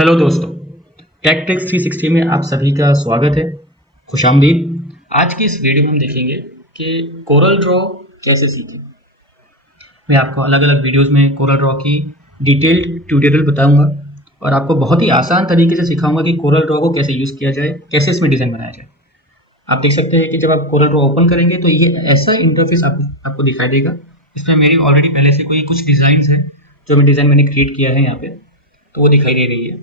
Hello दोस्तों, take tricks 360 में आप सभी का स्वागत है। खुशामदीद। आज की इस वीडियो में हम देखेंगे कि कोरल ड्रॉ कैसे सीखें। मैं आपको अलग अलग वीडियोस में कोरल ड्रॉ की डिटेल्ड ट्यूटोरियल बताऊंगा और आपको बहुत ही आसान तरीके से सिखाऊंगा कि कोरल ड्रॉ को कैसे यूज़ किया जाए, कैसे इसमें डिज़ाइन बनाया जाए। आप देख सकते हैं कि जब आप कोरल ड्रॉ ओपन करेंगे तो ये ऐसा इंटरफेस आपको दिखाई देगा। इसमें मेरी ऑलरेडी पहले से कोई कुछ डिज़ाइंस है, जो मैं डिज़ाइन मैंने क्रिएट किया है यहाँ पे, तो वो दिखाई दे रही है।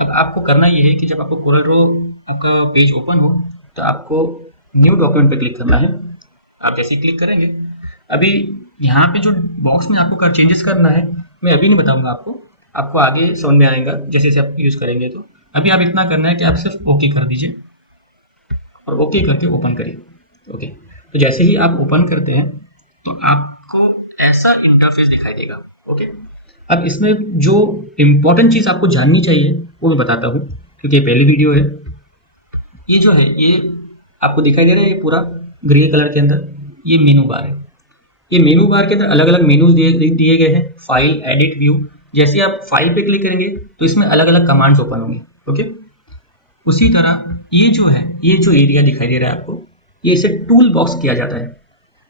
अब आपको करना ये है कि जब आपको कोरल ड्रॉ आपका पेज ओपन हो तो आपको न्यू डॉक्यूमेंट पे क्लिक करना है। आप जैसे ही क्लिक करेंगे, अभी यहाँ पे जो बॉक्स में आपको चेंजेस करना है मैं अभी नहीं बताऊंगा आपको आगे समझ में आएगा जैसे जैसे आप यूज़ करेंगे। तो अभी आप इतना करना है कि आप सिर्फ ओके कर दीजिए और ओके करके ओपन करिए। ओके, तो जैसे ही आप ओपन करते हैं तो आपको ऐसा इंटरफेस दिखाई देगा। ओके, अब इसमें जो इम्पोर्टेंट चीज़ आपको जाननी चाहिए वो मैं बताता हूँ, क्योंकि ये पहली वीडियो है। ये जो है ये आपको दिखाई दे रहा है, ये पूरा ग्रे कलर के अंदर ये मेनू बार है। ये मेनू बार के अंदर अलग अलग मेनूज दिए गए हैं, फाइल, एडिट, व्यू। जैसे ही आप फाइल पे क्लिक करेंगे तो इसमें अलग अलग कमांड्स ओपन होंगे। ओके, उसी तरह ये जो है, ये जो एरिया दिखाई दे रहा है आपको, ये इसे टूल बॉक्स किया जाता है।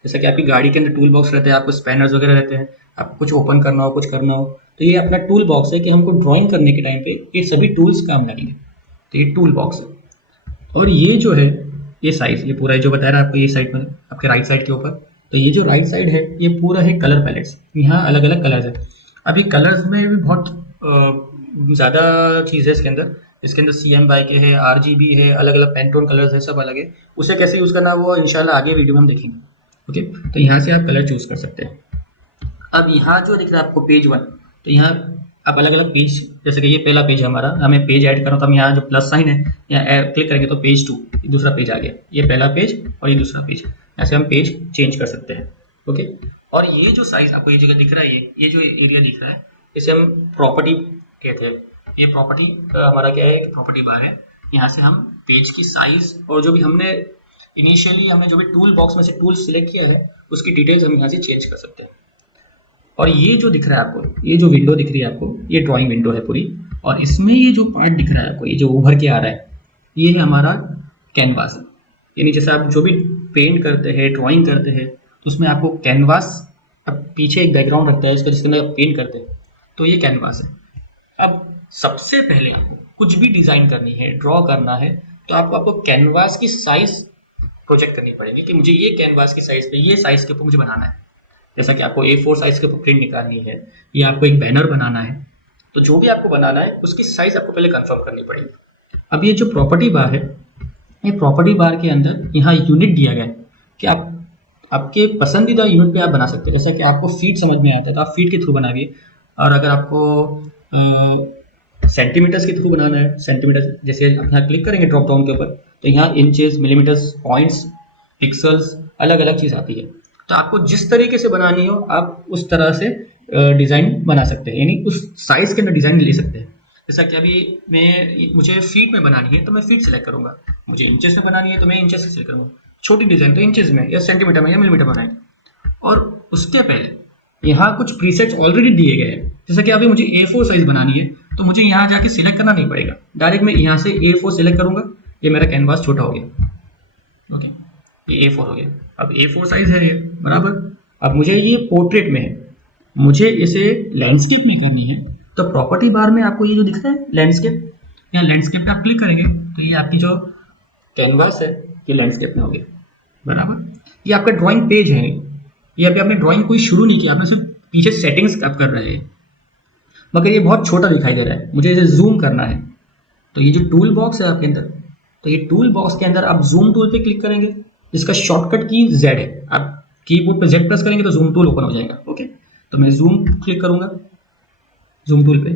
जैसा कि आपकी गाड़ी के अंदर टूल बॉक्स रहते हैं, आपको स्पैनर्स वगैरह रहते हैं, आपको कुछ ओपन करना हो, कुछ करना हो, तो ये अपना टूल बॉक्स है कि हमको ड्राइंग करने के टाइम पे ये सभी टूल्स काम लगेंगे। तो ये टूल बॉक्स है। और ये जो है, ये साइज, ये पूरा जो बता रहा है आपको, ये साइड में आपके राइट साइड के ऊपर, तो ये जो राइट साइड है ये पूरा है कलर पैलेट्स। यहाँ अलग अलग कलर्स है। अभी कलर्स में भी बहुत ज़्यादा चीज़ है इसके अंदर CMYK के है, RGB है, अलग अलग पेंटोन कलर्स है, सब अलग है। उसे कैसे यूज़ करना वो इंशाल्लाह आगे वीडियो में हम देखेंगे। ओके, तो यहाँ से आप कलर चूज़ कर सकते हैं। अब यहाँ जो दिख रहा है आपको पेज 1, तो यहाँ आप अलग अलग पेज, जैसे कि ये पहला पेज है हमारा, हमें पेज ऐड करना, तो हम यहाँ जो प्लस साइन है यहाँ क्लिक करेंगे तो पेज 2, ये दूसरा पेज आ गया। ये पहला पेज और ये दूसरा पेज, ऐसे हम पेज चेंज कर सकते हैं। ओके, और ये जो साइज आपको ये जगह दिख रहा है, ये जो एरिया दिख रहा है, इसे हम प्रॉपर्टी कहते हैं। ये प्रॉपर्टी हमारा क्या है कि प्रॉपर्टी बार है। यहाँ से हम पेज की साइज और जो भी हमने इनिशियली हमने जो भी टूल बॉक्स में से टूल सिलेक्ट किया है उसकी डिटेल्स हम यहाँ से चेंज कर सकते हैं। और ये जो दिख रहा है आपको, ये जो विंडो दिख रही है आपको, ये ड्राइंग विंडो है पूरी। और इसमें ये जो पार्ट दिख रहा है आपको, ये जो उभर के आ रहा है, ये है हमारा कैनवास। यानी जैसे आप जो भी पेंट करते हैं, ड्राइंग करते हैं, तो उसमें आपको कैनवास, अब पीछे एक बैकग्राउंड रखता है इसका जिसके अंदर आप पेंट करते हैं, तो ये कैनवास है। अब सबसे पहले आपको कुछ भी डिज़ाइन करनी है, ड्रॉ करना है, तो आपको कैनवास की साइज प्रोजेक्ट करनी पड़ेगी कि मुझे ये कैनवास की साइज पे, ये साइज के ऊपर मुझे बनाना है। जैसा कि आपको A4 साइज के ऊपर प्रिंट निकालनी है या आपको एक बैनर बनाना है, तो जो भी आपको बनाना है उसकी साइज आपको पहले कंफर्म करनी पड़ेगी। अब ये जो प्रॉपर्टी बार है, ये प्रॉपर्टी बार के अंदर यहाँ यूनिट दिया गया है कि आप आपके पसंदीदा यूनिट पे आप बना सकते हैं। जैसा कि आपको फीट समझ में आता है तो आप फीट के थ्रू बनाइए, और अगर आपको सेंटीमीटर्स के थ्रू बनाना है, सेंटीमीटर, जैसे आप यहाँ क्लिक करेंगे ड्रॉप डाउन के ऊपर, तो यहाँ इंचेस, मिलीमीटर्स, पॉइंट्स, पिक्सल्स, अलग अलग चीज़ आती है। तो आपको जिस तरीके से बनानी हो आप उस तरह से डिज़ाइन बना सकते हैं, यानी उस साइज़ के अंदर डिज़ाइन ले सकते हैं। जैसा कि अभी मुझे फीट में बनानी है तो मैं फीट सेलेक्ट करूँगा, मुझे इंचेस में बनानी है तो मैं इंचेस सेलेक्ट करूँगा, छोटी डिज़ाइन तो इंचेस में या सेंटीमीटर में या मिलीमीटर बनाएंगे। और उसके पहले यहाँ कुछ प्रीसेट्स ऑलरेडी दिए गए हैं। जैसा कि अभी मुझे A4 साइज बनानी है तो मुझे यहाँ जाके सिलेक्ट करना नहीं पड़ेगा, डायरेक्ट मैं यहाँ से A4 सिलेक्ट करूँगा, ये मेरा कैनवास छोटा हो गया। ओके, ये A4 हो गया। अब A4 साइज है ये बराबर। अब मुझे ये पोर्ट्रेट में है, मुझे इसे लैंडस्केप में करनी है, तो प्रॉपर्टी बार में आपको ये जो दिख रहा है लैंडस्केप, यहाँ लैंडस्केप पे आप क्लिक करेंगे तो ये आपकी जो कैनवास है ये लैंडस्केप में हो गया बराबर। ये आपका ड्राइंग पेज है, ये अभी आपने ड्राइंग कोई शुरू नहीं किया, आपने सिर्फ पीछे सेटिंग्स आप कर रहे हैं, मगर ये बहुत छोटा दिखाई दे रहा है, मुझे इसे जूम करना है। तो ये जो टूल बॉक्स है आपके अंदर, तो ये टूल बॉक्स के अंदर आप जूम टूल पे क्लिक करेंगे, जिसका शॉर्टकट की Z है। आप कीबोर्ड पे Z प्रेस करेंगे तो जूम टूल ओपन हो जाएगा। ओके, तो मैं जूम क्लिक करूंगा, जूम टूल पे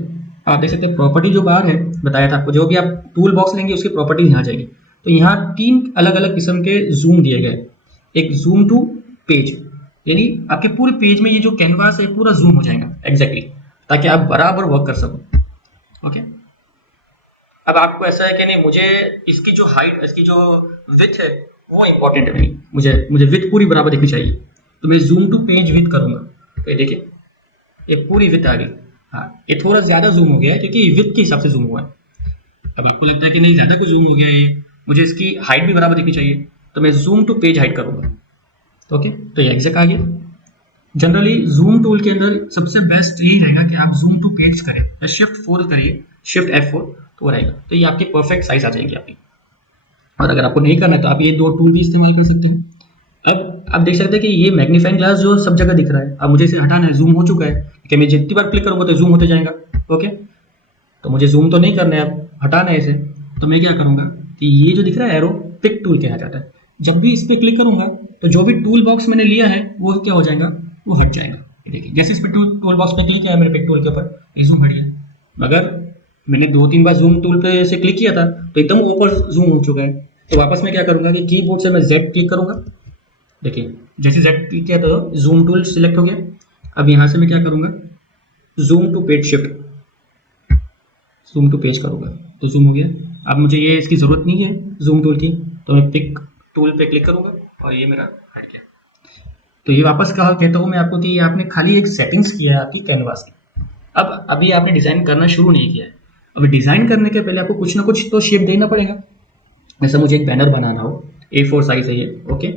आप देख सकते हैं प्रॉपर्टी जो बार है, बताया था आपको, जो भी आप टूल बॉक्स लेंगे उसकी प्रॉपर्टीज यहाँ जाएगी। तो यहाँ 3 अलग अलग किस्म के जूम दिए गए। एक जूम टू पेज, यानी आपके पूरे पेज में ये जो कैनवास है पूरा जूम हो जाएगा एग्जैक्टली, ताकि आप बराबर वर्क कर सको। ओके, अब आपको ऐसा है कि नहीं, मुझे इसकी जो हाइट, इसकी जो विड्थ है वो इंपॉर्टेंट है, नहीं मुझे विड्थ पूरी बराबर दिखनी चाहिए, तो मैं जूम टू पेज विड्थ करूंगा। तो ये देखिए ये पूरी विड्थ आ गई। हाँ, ये थोड़ा ज़्यादा जूम हो गया है क्योंकि विड्थ के हिसाब से जूम हुआ है। अब आपको लगता है कि नहीं ज़्यादा कुछ जूम हो गया है, ये मुझे इसकी हाइट भी बराबर दिखनी चाहिए, तो मैं जूम टू पेज हाइट करूँगा। ओके, तो ये एग्जैक्ट आ गया। जनरली जूम टूल के अंदर सबसे बेस्ट यही रहेगा कि आप जूम टू पेज करें या शिफ्ट 4 करिए, शिफ्ट F4, तो वो रहेगा, तो ये आपकी परफेक्ट साइज आ जाएगी आपकी। और अगर आपको नहीं करना है तो आप ये 2 टूल भी इस्तेमाल कर सकते हैं। अब आप देख सकते हैं कि ये मैग्नीफाइंग ग्लास जो सब जगह दिख रहा है, अब मुझे इसे हटाना है, जूम हो चुका है कि मैं जितनी बार क्लिक करूंगा तो जूम होते जाएगा। ओके, तो मुझे जूम तो नहीं करना है, अब हटाना है इसे, तो मैं क्या करूंगा कि ये जो दिख रहा है एरो, पिक टूल कहा जाता है, जब भी इस पर क्लिक करूंगा तो जो भी टूल बॉक्स मैंने लिया है वो क्या हो जाएगा, वो हट जाएगा। ये देखिए, जैसे इस पर टूल बॉक्स पे क्लिक किया है मेरे पिक टूल के ऊपर, ये जूम हट गया। मगर मैंने 2-3 बार जूम टूल पे से क्लिक किया था तो एकदम ऊपर जूम हो चुका है। तो वापस मैं क्या करूंगा कि कीबोर्ड से मैं Z क्लिक करूंगा। देखिए, जैसे Z क्लिक किया तो जूम टूल सिलेक्ट हो गया। अब यहाँ से मैं क्या करूंगा, zoom to page shift, zoom to page करूंगा तो जूम हो गया। अब मुझे ये इसकी ज़रूरत नहीं है जूम टूल की, तो मैं पिक टूल पे क्लिक करूंगा और ये मेरा हट गया। तो ये वापस कहा कहता हूँ मैं आपको कि ये आपने खाली एक सेटिंग्स किया है आपकी कैनवास की। अब अभी आपने डिज़ाइन करना शुरू नहीं किया है। अब डिज़ाइन करने के पहले आपको कुछ ना कुछ तो शेप देना पड़ेगा। जैसे मुझे एक बैनर बनाना हो, A4 साइज है ये, ओके,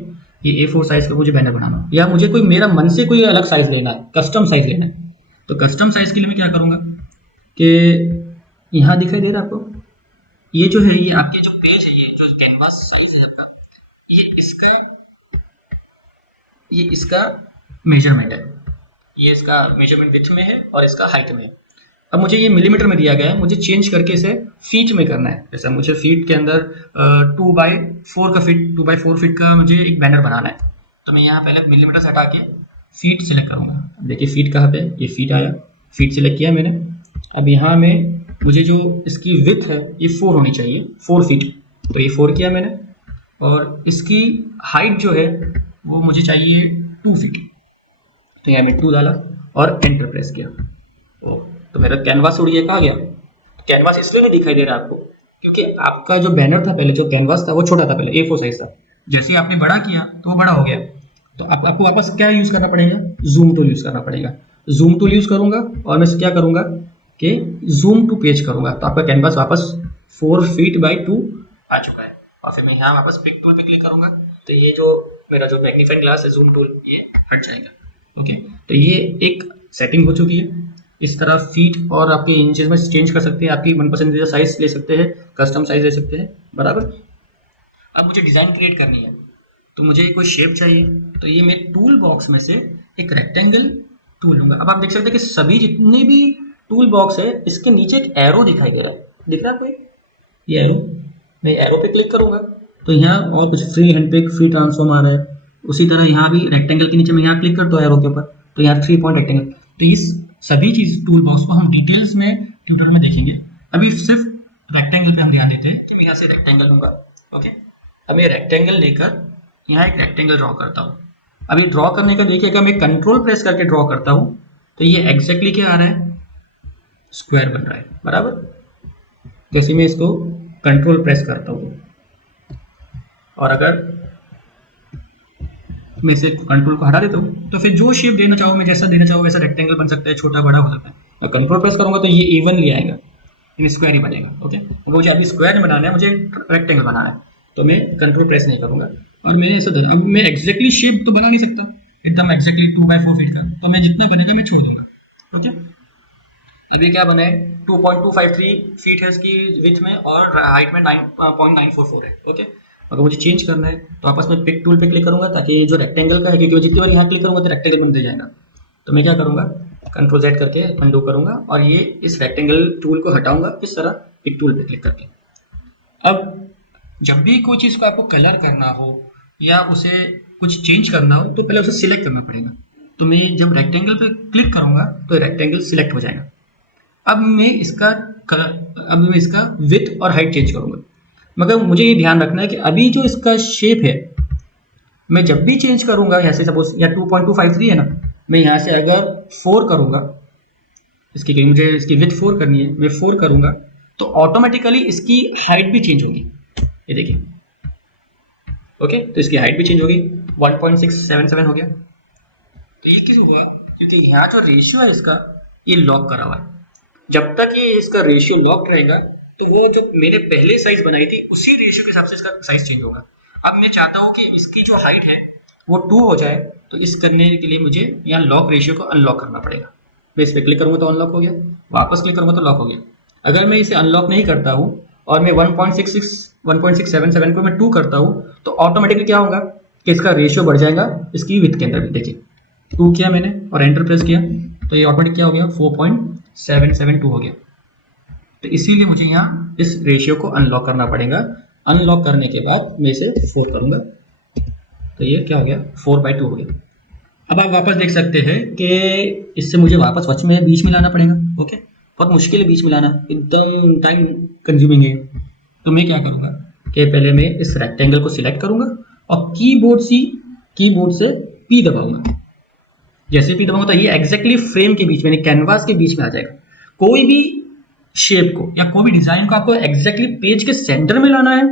ये A4 साइज का मुझे बैनर बनाना हो, या मुझे कोई मेरा मन से कोई अलग साइज लेना है, कस्टम साइज लेना है, तो कस्टम साइज के लिए मैं क्या करूँगा कि यहाँ दिखाई दे रहा है आपको, ये जो है, ये आपके जो पेज है, ये जो कैनवास साइज है आपका, ये इसका मेजरमेंट है, ये इसका मेजरमेंट विड्थ में है और इसका हाइट में है। अब मुझे ये मिलीमीटर में दिया गया है, मुझे चेंज करके इसे फीट में करना है। जैसे मुझे फीट के अंदर 2x4 का फीट, 2x4 फीट का मुझे एक बैनर बनाना है, तो मैं यहाँ पहले मिलीमीटर से हटा के फीट सिलेक्ट करूँगा। देखिए फीट कहाँ पे, ये फीट आया, फीट सिलेक्ट किया मैंने। अब यहाँ में मुझे जो इसकी विड्थ है ये 4 होनी चाहिए, 4 फीट, तो ये 4 किया मैंने। और इसकी हाइट जो है वो मुझे चाहिए 2 फीट, तो यहाँ मैं 2 डाला और एंटर प्रेस किया। ओ, तो मेरा कैनवास उड़ गया, कहाँ गया? कैनवास इसलिए नहीं दिखाई दे रहा आपको क्योंकि आपका जो बैनर था पहले, जो कैनवास था वो छोटा था, पहले A4 साइज था। जैसे ही आपने बड़ा किया तो वो बड़ा हो गया, तो आपको वापस क्या यूज़ करना पड़ेगा, जूम टूल यूज़ करना पड़ेगा। जूम टूल यूज़ करूँगा और मैं क्या करूँगा कि जूम टू पेज करूँगा, तो आपका कैनवास वापस 4 फीट बाई 2 आ चुका है। और फिर मैं यहाँ वापस पिक टूल पे क्लिक करूँगा तो ये जो मेरा जो मैग्नीफाइंग ग्लास है, जूम टूल, ये हट जाएगा। ओके, तो ये एक सेटिंग हो चुकी है। इस तरह फीट और आपके इंचेस में चेंज कर सकते हैं, आपकी मनपसंदीदा साइज ले सकते हैं, कस्टम साइज ले सकते हैं, बराबर। अब मुझे डिज़ाइन क्रिएट करनी है, तो मुझे कोई शेप चाहिए, तो ये मैं टूल बॉक्स में से एक रेक्टेंगल टूल लूँगा। अब आप देख सकते हैं कि सभी जितने भी टूल बॉक्स है इसके नीचे एक एरो दिखाई दे रहा है, दिख रहा है कोई, ये एरो, मैं एरो पे क्लिक करूँगा तो यहाँ और कुछ free hand pick, free transform आ रहा है। उसी तरह यहाँ भी रेक्टेंगल के नीचे मैं यहाँ क्लिक करता हूँ एरो के ऊपर, तो यहाँ 3 पॉइंट रेक्टेंगल। तो इस सभी चीज़ टूल बॉक्स को हम डिटेल्स में ट्यूटोरियल में देखेंगे। अभी सिर्फ रेक्टेंगल पे हम ध्यान देते हैं कि मैं यहाँ से रेक्टेंगल लूँगा। ओके, अब मैं रेक्टेंगल लेकर यहाँ एक रेक्टेंगल ड्रॉ करता हूँ। अब ये ड्रॉ करने का देखिए, अगर मैं कंट्रोल प्रेस करके ड्रॉ करता हूँ तो ये एग्जैक्टली क्या आ रहा है, स्क्वायर बन रहा है, बराबर। जैसे मैं इसको कंट्रोल प्रेस करता हूँ और अगर मैं इसे कंट्रोल को हटा देता हूँ तो फिर जो शेप देना चाहो, मैं जैसा देना चाहूँ वैसा रेक्टेंगल बन सकता है, छोटा बड़ा हो सकता है। और कंट्रोल प्रेस करूँगा तो ये इवनली आएगा, स्क्वायर ही बनेगा। ओके, मुझे अभी स्क्वायर नहीं बनाना है, मुझे रेक्टेंगल बनाना है, तो मैं कंट्रोल प्रेस नहीं करूँगा और मैं ऐसा धर, अब मैं एग्जैक्टली शेप तो बना नहीं सकता एकदम एग्जैक्टली 2x4 फीट का, तो मैं जितना बनेगा मैं छोड़ दूंगा। ओके, अभी क्या बना है, 2.253 फीट है इसकी विड्थ में और हाइट में 9.944 है। ओके, अगर मुझे चेंज करना है तो आपस में पिक टूल पे क्लिक करूंगा ताकि जो रेक्टेंगल का है, क्योंकि जितनी बार यहाँ क्लिक करूंगा तो रेक्टेंगल बनते जाएगा, तो मैं क्या करूंगा, कंट्रोल Z करके अंडू करूंगा और ये इस रेक्टेंगल टूल को हटाऊंगा इस तरह पिक टूल पे क्लिक करके। अब जब भी कोई चीज़ को आपको कलर करना हो या उसे कुछ चेंज करना हो तो पहले उसे सिलेक्ट करना पड़ेगा। तो मैं जब रेक्टेंगल पे क्लिक करूंगा तो रेक्टेंगल सिलेक्ट हो जाएगा। अब मैं इसका कलर, अब मैं इसका विड्थ और हाइट चेंज करूंगा, मगर मुझे ये ध्यान रखना है कि अभी जो इसका शेप है मैं जब भी चेंज करूंगा, यहाँ से सपोज या 2.253 है ना, मैं यहाँ से अगर 4 करूंगा, इसकी मुझे इसकी विड्थ 4 करनी है, मैं 4 करूंगा तो ऑटोमेटिकली इसकी हाइट भी चेंज होगी, ये देखिए। ओके, तो इसकी हाइट भी चेंज होगी, 1.677 हो गया। तो ये किस हुआ, क्योंकि यहाँ जो रेशियो है इसका ये लॉक करा हुआ है। जब तक ये इसका रेशियो लॉक रहेगा तो वो जो मैंने पहले साइज बनाई थी उसी रेशियो के हिसाब से इसका साइज चेंज होगा। अब मैं चाहता हूँ कि इसकी जो हाइट है वो 2 हो जाए, तो इस करने के लिए मुझे यहाँ लॉक रेशियो को अनलॉक करना पड़ेगा। मैं इस पर क्लिक करूँगा तो अनलॉक हो गया, वापस क्लिक करूँगा तो लॉक हो गया। अगर मैं इसे अनलॉक नहीं करता हूँ और मैं 1.677 को मैं 2 करता हूँ तो ऑटोमेटिकली क्या होगा कि इसका रेशियो बढ़ जाएगा इसकी विड्थ के अंदर भी। देखिए 2 किया मैंने और एंटर प्रेस किया तो ये ऑटोमेटिक क्या हो गया 4.772 हो गया। तो इसीलिए मुझे यहाँ इस रेशियो को अनलॉक करना पड़ेगा। अनलॉक करने के बाद मैं इसे 4 करूँगा तो ये क्या हो गया 4/2 हो गया। अब आप वापस देख सकते हैं कि इससे मुझे वापस वच में बीच में लाना पड़ेगा। ओके, बहुत मुश्किल है बीच में लाना, एकदम टाइम कंज्यूमिंग है। तो मैं क्या करूँगा कि पहले मैं इस रेक्टेंगल को सिलेक्ट करूँगा और कीबोर्ड से पी दबाऊंगा। जैसे पी दबाऊंगा तो ये एग्जैक्टली फ्रेम के बीच में, कैनवास के बीच में आ जाएगा। कोई भी शेप को या कोई भी डिजाइन को आपको एग्जैक्टली पेज के सेंटर में लाना है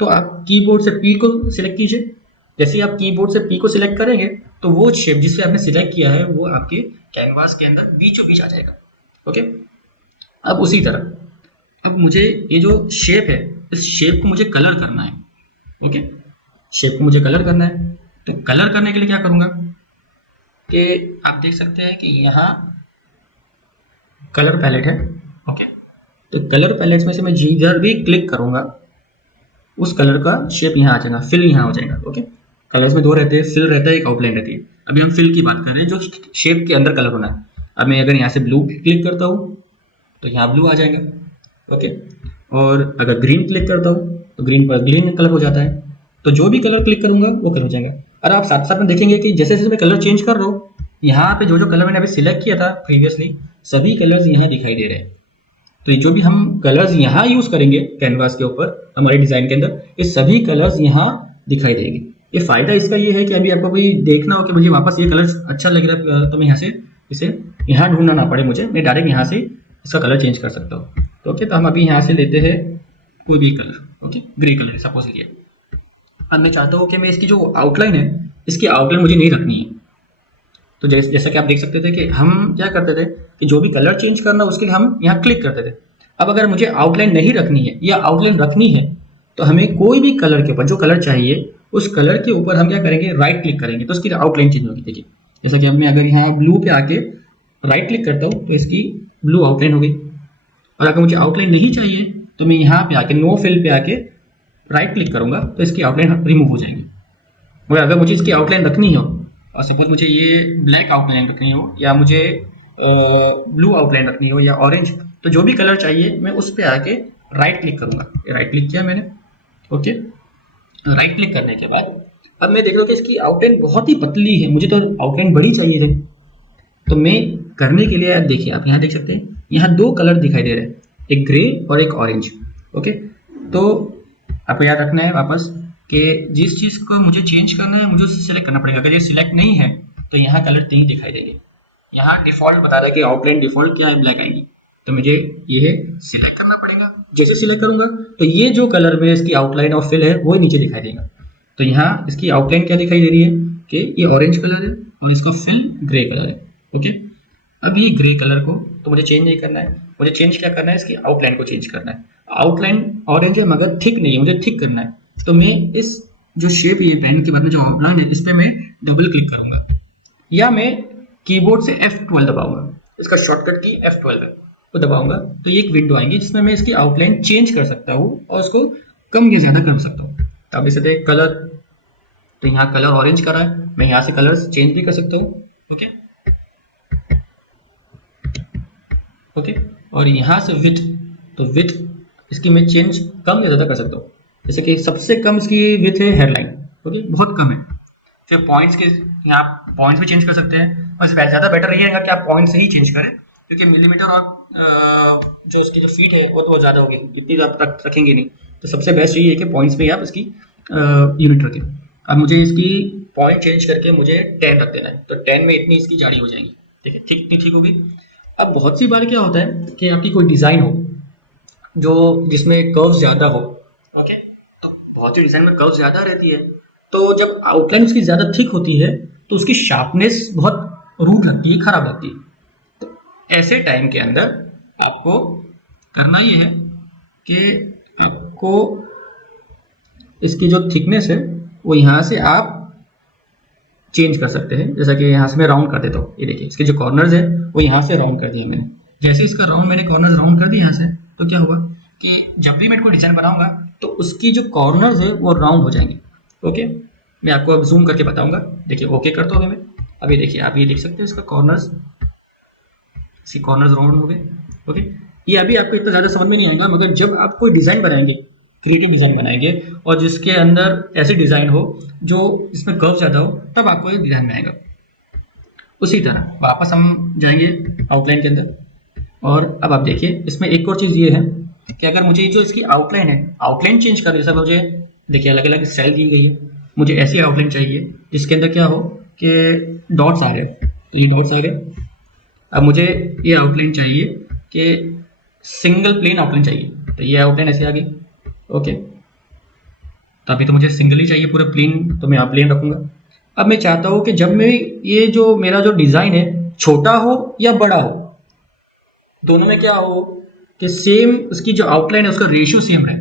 तो आप कीबोर्ड से पी को सिलेक्ट कीजिए। जैसे ही आप कीबोर्ड से पी को सिलेक्ट करेंगे तो वो शेप जिससे आपने सिलेक्ट किया है वो आपके कैनवास के अंदर बीचों बीच आ जाएगा। ओके, अब उसी तरह अब मुझे ये जो शेप है इस शेप को मुझे कलर करना है। ओके, शेप को मुझे कलर करना है तो कलर करने के लिए क्या करूँगा कि आप देख सकते हैं कि यहाँ कलर पैलेट है। ओके, तो कलर पैलेट में से मैं जिधर भी क्लिक करूँगा उस कलर का शेप यहाँ आ जाएगा, फिल यहाँ हो जाएगा। ओके, कलर्स में 2 रहते हैं, फिल रहता है, एक आउटलाइन रहती है। अभी हम फिल की बात कर रहे हैं जो शेप के अंदर कलर होना है। अब मैं अगर यहाँ से ब्लू क्लिक करता हूँ तो यहाँ ब्लू आ जाएगा। ओके, और अगर ग्रीन क्लिक करता हूँ तो ग्रीन पर ग्रीन कलर हो जाता है। तो जो भी कलर क्लिक करूँगा वो कलर हो जाएगा। और आप साथ साथ में देखेंगे कि जैसे जैसे मैं कलर चेंज कर रहा हूँ यहाँ पे जो जो कलर मैंने अभी सिलेक्ट किया था प्रीवियसली सभी कलर्स यहाँ दिखाई दे रहे हैं। तो जो भी हम कलर्स यहाँ यूज़ करेंगे कैनवास के ऊपर हमारे डिज़ाइन के अंदर ये सभी कलर्स यहाँ दिखाई देंगे। ये फ़ायदा इसका ये है कि अभी आपको कोई देखना हो कि मुझे वापस ये कलर अच्छा लग रहा है तो मैं यहाँ से इसे यहाँ ढूंढना ना पड़े मुझे, मैं डायरेक्ट यहाँ से इसका कलर चेंज कर सकता हूँ। तो ओके, तो हम अभी यहाँ से लेते हैं कोई भी colour. Okay, grey colour suppose लिया। अब मैं चाहता हूँ कि मैं इसकी जो आउटलाइन है इसकी आउटलाइन मुझे नहीं रखनी है। तो जैसा कि आप देख सकते थे कि हम क्या करते थे कि जो भी कलर चेंज करना उसके लिए हम यहाँ क्लिक करते थे। अब अगर मुझे आउटलाइन नहीं रखनी है या आउटलाइन रखनी है तो हमें कोई भी कलर के ऊपर जो कलर चाहिए उस कलर के ऊपर हम क्या करेंगे राइट क्लिक करेंगे तो उसकी आउटलाइन चेंज होगी। देखिए जैसा कि अब मैं अगर यहाँ ब्लू पे आके राइट क्लिक करता हूँ तो इसकी ब्लू आउटलाइन हो गई। और अगर मुझे आउटलाइन नहीं चाहिए तो मैं यहाँ पे आके नो फिल पे आके राइट क्लिक करूँगा तो इसकी आउटलाइन रिमूव हो जाएंगी। मगर अगर मुझे इसकी आउटलाइन रखनी हो और सपोज मुझे ये ब्लैक आउटलाइन रखनी हो या मुझे ब्लू आउटलाइन रखनी हो या ऑरेंज, तो जो भी कलर चाहिए मैं उस पर आके राइट क्लिक करूँगा। राइट क्लिक किया मैंने। ओके, राइट क्लिक करने के बाद अब मैं देख रहा हूँ कि इसकी आउटलाइन बहुत ही पतली है, मुझे तो आउटलाइन बड़ी चाहिए थी। तो मैं करने के लिए देखिए आप यहाँ देख सकते हैं यहाँ 2 कलर दिखाई दे रहे हैं, एक ग्रे और एक ऑरेंज। ओके, तो आपको याद रखना है वापस कि जिस चीज़ को मुझे चेंज करना है मुझे उसे सिलेक्ट करना पड़ेगा। अगर ये सिलेक्ट नहीं है तो यहाँ कलर नहीं दिखाई देंगे। यहाँ डिफॉल्ट बता रहा है कि आउटलाइन डिफॉल्ट क्या है, ब्लैक आएगी। तो मुझे ये सिलेक्ट करना पड़ेगा। जैसे सिलेक्ट करूंगा तो ये जो कलर में इसकी आउटलाइन और फिल है वो ही नीचे दिखाई देगा। तो यहाँ इसकी आउटलाइन क्या दिखाई दे रही है कि ये ऑरेंज कलर है और इसका फिल ग्रे कलर है। ओके, अब ये ग्रे कलर को तो मुझे चेंज नहीं करना है, मुझे चेंज क्या करना है इसकी आउटलाइन को चेंज करना है। आउटलाइन ऑरेंज है मगर थिक नहीं है, मुझे थिक करना है। तो मैं इस जो शेप ये पेन के बाद में जो आउटलाइन है इस पर मैं डबल क्लिक करूंगा या मैं कीबोर्ड से F12 दबाऊंगा। इसका शॉर्टकट की F12 है, तो दबाऊंगा तो ये एक विंडो आएगी जिसमें मैं इसकी आउटलाइन चेंज कर सकता हूँ और उसको कम या ज़्यादा कर सकता हूँ। तो आप देख सकते हैं कलर, तो यहाँ कलर ऑरेंज का रहा है, मैं यहाँ से कलर चेंज भी कर सकता हूँ। ओके ओके, और यहाँ से विथ, तो विथ इसकी मैं चेंज कम या ज़्यादा कर सकता हूँ। जैसे कि सबसे कम इसकी विथ है हेडलाइन। ओके, बहुत कम है। फिर पॉइंट्स के यहाँ पॉइंट्स भी चेंज कर सकते हैं, बस ज़्यादा बेटर ये रहेगा कि आप पॉइंट से ही चेंज करें क्योंकि मिलीमीटर और जो उसकी जो फीट है वो तो ज़्यादा होगी, इतनी आप तक रखेंगे नहीं। तो सबसे बेस्ट यही है कि पॉइंट्स पे आप इसकी यूनिट रखें। अब मुझे इसकी पॉइंट चेंज करके मुझे 10 रख देना है, तो 10 में इतनी इसकी जाड़ी हो जाएगी। ठीक है, ठीक होगी। अब बहुत सी बार क्या होता है कि आपकी कोई डिज़ाइन हो जो जिसमें कर्व ज़्यादा हो। ओके, तो बहुत सी डिज़ाइन में कर्व ज़्यादा रहती है, तो जब आउटलाइन उसकी ज़्यादा थिक होती है तो उसकी शार्पनेस बहुत रूट लगती है, खराब लगती है। तो ऐसे टाइम के अंदर आपको करना ये है कि आपको इसकी जो थिकनेस है वो यहाँ से आप चेंज कर सकते हैं। जैसा कि यहाँ से मैं राउंड कर देता हूँ, ये देखिए इसके जो कॉर्नर्स है वो यहाँ से राउंड कर दिया मैंने। जैसे इसका मैंने कॉर्नर्स राउंड कर दिया यहाँ से, तो क्या होगा कि जब भी मैं कोई डिजाइन बनाऊंगा तो उसकी जो कॉर्नर्स है वो राउंड हो जाएंगे। ओके, मैं आपको अब जूम करके बताऊंगा। देखिए ओके करता हूँ मैं, अभी देखिए आप ये देख सकते हैं इसका कॉर्नर्स, इसके कॉर्नर्स राउंड हो गए। ओके, ये अभी आपको इतना ज़्यादा समझ में नहीं आएगा, मगर जब आप कोई डिज़ाइन बनाएंगे, क्रिएटिव डिज़ाइन बनाएंगे और जिसके अंदर ऐसी डिज़ाइन हो जो इसमें कर्व ज़्यादा हो, तब आपको ये डिज़ाइन में आएगा। उसी तरह वापस हम जाएंगे आउटलाइन के अंदर, और अब आप देखिए इसमें एक और चीज़ ये है कि अगर मुझे जो इसकी आउटलाइन है, आउटलाइन चेंज कर जैसा मुझे देखिए अलग अलग स्टाइल दी गई है, मुझे ऐसी आउटलाइन चाहिए जिसके अंदर क्या हो कि डॉट्स आ रहे, तो ये डॉट्स आ गए। अब मुझे ये आउटलाइन चाहिए कि सिंगल प्लेन आउटलाइन चाहिए, तो ये आउटलाइन ऐसे आ गई। ओके, तो अभी तो मुझे सिंगल ही चाहिए पूरा प्लेन, तो मैं यहाँ प्लेन रखूँगा। अब मैं चाहता हूँ कि जब मैं ये जो मेरा जो डिज़ाइन है छोटा हो या बड़ा हो, दोनों में क्या हो कि सेम उसकी जो आउटलाइन है उसका रेशियो सेम रहे।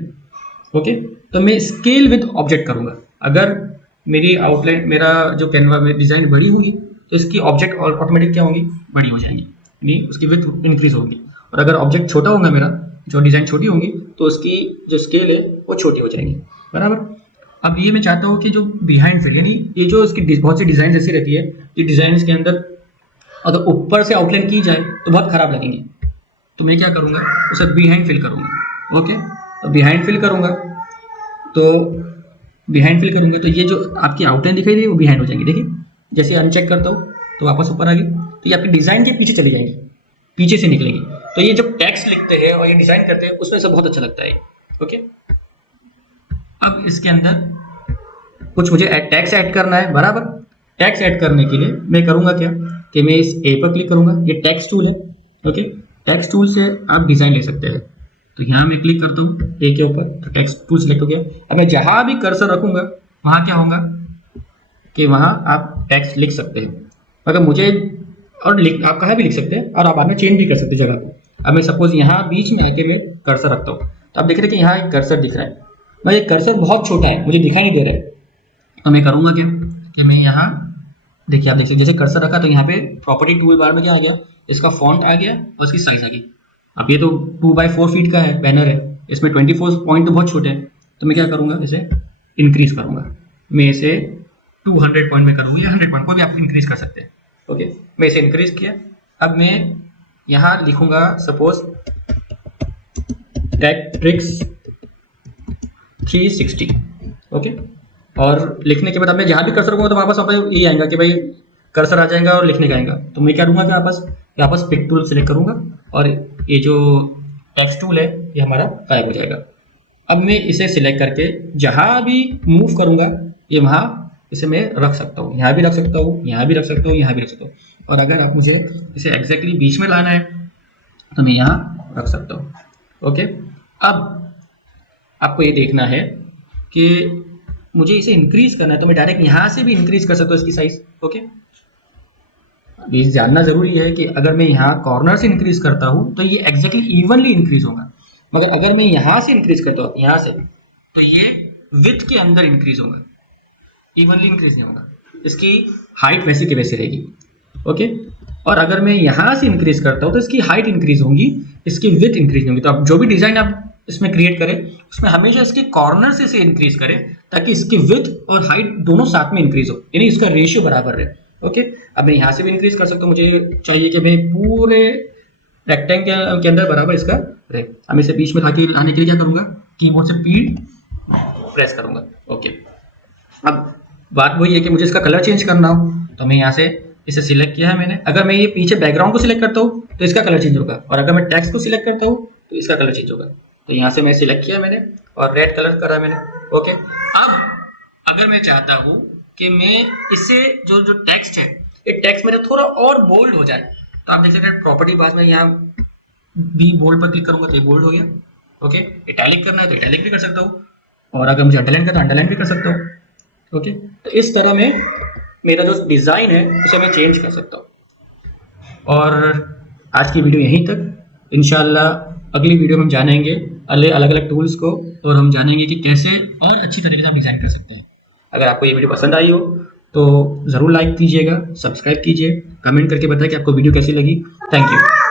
ओके, तो मैं स्केल विद ऑब्जेक्ट करूँगा। अगर मेरी आउटलाइन, मेरा जो कैनवा में डिज़ाइन बड़ी होगी तो इसकी ऑब्जेक्ट ऑटोमेटिक क्या होंगी, बड़ी हो जाएंगी, यानी उसकी विड्थ इंक्रीज होगी। और अगर ऑब्जेक्ट छोटा होगा, मेरा जो डिज़ाइन छोटी होंगी, तो उसकी जो स्केल है वो छोटी हो जाएगी। बराबर। अब ये मैं चाहता हूँ कि जो बिहाइंड फील्ड, यानी ये जो इसकी बहुत सी डिज़ाइन ऐसी रहती है, ये डिज़ाइन के अंदर अगर ऊपर से आउटलाइन की जाए तो बहुत खराब लगेंगी, तो मैं क्या करूँगा, उसे बिहाइंड फिल करूँगा। ओके, तो बिहाइंड फिल करूँगा, तो ये जो आपकी आउटलाइन दिखाई दे वो बिहाइंड हो जाएंगी। देखिए जैसे अनचेक करता हूँ तो वापस ऊपर आ गई, तो ये आपकी डिज़ाइन के पीछे चली जाएंगी, पीछे से निकलेंगी। तो ये जब टेक्स्ट लिखते हैं और ये डिज़ाइन करते हैं उसमें से बहुत अच्छा लगता है। ओके, अब इसके अंदर कुछ मुझे टैक्स ऐड करना है। बराबर। टैक्स ऐड करने के लिए मैं करूँगा क्या कि मैं इस ए पर क्लिक करूँगा, ये टेक्स्ट टूल है। ओके, टेक्स्ट टूल से आप डिज़ाइन ले सकते हैं। तो यहाँ मैं क्लिक करता हूँ ए के ऊपर, तो टेक्स्ट टूल सेलेक्ट हो गया। अब मैं जहाँ भी कर्सर रखूँगा वहाँ क्या होगा कि वहाँ आप टेक्स्ट लिख सकते हैं। अगर मुझे और आप कहाँ भी लिख सकते हैं और आप बाद में चेंज भी कर सकते हैं जगह को। अब मैं सपोज यहाँ बीच में आके मैं कर्सर रखता हूँ, तो आप देख रहे हैं कि यहाँ एक कर्सर दिख रहा है, मगर ये कर्सर बहुत छोटा है, मुझे दिखाई नहीं दे रहा है। तो मैं करूँगा क्या कि मैं यहाँ देखिए, आप देखिए जैसे कर्सर रखा तो यहाँ पे प्रॉपर्टी टूल बार में क्या आ गया, इसका फॉन्ट आ गया और इसकी साइज आ गई। अब ये तो 2x4 फीट का है बैनर है, इसमें 24 पॉइंट तो बहुत छोटे हैं, तो मैं क्या करूँगा, इसे इंक्रीज करूँगा। मैं इसे 200 पॉइंट में करूँगा या 100 पॉइंट को भी आप इंक्रीज कर सकते हैं। ओके, मैं इसे इंक्रीज किया। अब मैं यहाँ लिखूँगा सपोज टेक्ट्रिक्स 360। ओके, और लिखने के बाद अब मैं जहाँ भी कर्सर रखूँगा तो वापस यही आएगा कि भाई कर्सर आ जाएगा और लिखने का आएगा। तो मैं क्या दूंगा कि वापस पिक टूल सेलेक्ट करूँगा और ये जो टेक्स्ट टूल है ये हमारा गायब हो जाएगा। अब मैं इसे सिलेक्ट करके जहाँ भी मूव करूँगा ये वहाँ इसे मैं रख सकता हूँ, यहाँ भी रख सकता हूँ, यहाँ भी रख सकता हूँ, यहाँ भी रख सकता हूँ। और अगर आप मुझे इसे एग्जैक्टली बीच में लाना है तो मैं यहाँ रख सकता हूँ। ओके, अब आपको ये देखना है कि मुझे इसे इंक्रीज करना है तो मैं डायरेक्ट यहाँ से भी इंक्रीज कर सकता हूँ इसकी साइज। ओके, ये जानना जरूरी है कि अगर मैं यहाँ कॉर्नर से इंक्रीज करता हूँ तो ये एग्जैक्टली इवनली इंक्रीज होगा, मगर अगर मैं यहाँ से इंक्रीज करता हूँ यहाँ से, तो ये विड्थ के अंदर इंक्रीज होगा, इवनली इंक्रीज नहीं होगा, इसकी हाइट वैसे की वैसे रहेगी। ओके, और अगर मैं यहाँ से इंक्रीज करता हूँ तो इसकी हाइट इंक्रीज होगी, इसकी विड्थ इंक्रीज नहीं होगी। तो आप जो भी डिजाइन आप इसमें क्रिएट करें उसमें हमेशा इसके कॉर्नर से इसे इंक्रीज करें ताकि इसकी विड्थ और हाइट दोनों साथ में इंक्रीज हो, यानी इसका रेशियो बराबर रहे। ओके, अब मैं यहाँ से भी इंक्रीज कर सकता हूँ, मुझे चाहिए कि मैं पूरे रेक्टेंगल के अंदर बराबर इसका रहे। अब इसे बीच में लाने के लिए क्या करूँगा, कीबोर्ड से पी प्रेस करूँगा। ओके, अब बात वही है कि मुझे इसका कलर चेंज करना हो तो मैं यहाँ से इसे सिलेक्ट किया है मैंने। अगर मैं ये पीछे बैकग्राउंड को सिलेक्ट करता हूँ तो इसका कलर चेंज होगा, और अगर मैं टेक्स्ट को सिलेक्ट करता हूँ तो इसका कलर चेंज होगा। तो यहाँ से मैं सिलेक्ट किया मैंने और रेड कलर करा मैंने। ओके, अब अगर मैं चाहता हूँ कि मैं इसे जो टेक्स्ट है ये टेक्स्ट मेरा थोड़ा और बोल्ड हो जाए, तो आप देख सकते हैं प्रॉपर्टी बाद में यहाँ बी बोल्ड पर क्लिक करूँगा तो ये बोल्ड हो गया। ओके, इटैलिक करना है तो इटैलिक भी कर सकता हूँ, और अगर मुझे अंडरलाइन करना है तो अंडरलाइन भी कर सकता हूँ। ओके, तो इस तरह में मेरा जो डिज़ाइन है उसे मैं चेंज कर सकता हूँ। और आज की वीडियो यहीं तक। इंशाल्लाह अगली वीडियो में हम जानेंगे अलग अलग टूल्स को, और हम जानेंगे कि कैसे और अच्छी तरीके से हम डिज़ाइन कर सकते हैं। अगर आपको ये वीडियो पसंद आई हो तो ज़रूर लाइक कीजिएगा, सब्सक्राइब कीजिए, कमेंट करके बताएं कि आपको वीडियो कैसी लगी। Thank you.